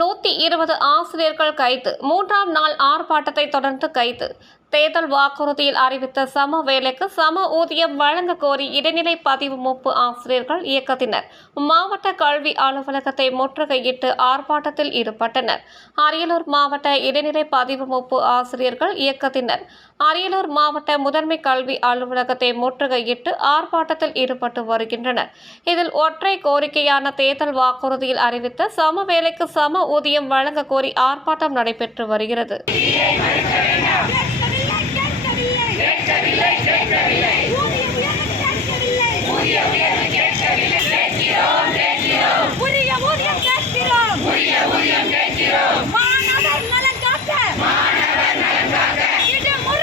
நூத்தி இருபது ஆசிரியர்கள் கைது. மூன்றாம் நாள் ஆர்ப்பாட்டத்தை தொடர்ந்து கைது. தேர்தல் வாக்குறுதியில் அறிவித்த சம வேலைக்கு சம ஊதியம் வழங்க கோரி இடைநிலை பதிவு மூப்பு ஆசிரியர்கள் இயக்கத்தினர். மாவட்ட கல்வி அலுவலகத்தை முற்றுகையிட்டு ஆர்ப்பாட்டத்தில் ஈடுபட்டனர். அரியலூர் மாவட்ட இடைநிலை பதிவு மூப்பு ஆசிரியர்கள் இயக்கத்தினர். அரியலூர் மாவட்ட முதன்மை கல்வி அலுவலகத்தை முற்றுகையிட்டு ஆர்ப்பாட்டத்தில் ஈடுபட்டு வருகின்றனர். இதில் ஒற்றை கோரிக்கையான தேர்தல் வாக்குறுதியில் அறிவித்த சம வேலைக்கு சம ஊதியம் வழங்க கோரி ஆர்ப்பாட்டம் நடைபெற்று வருகிறது. ಮುರ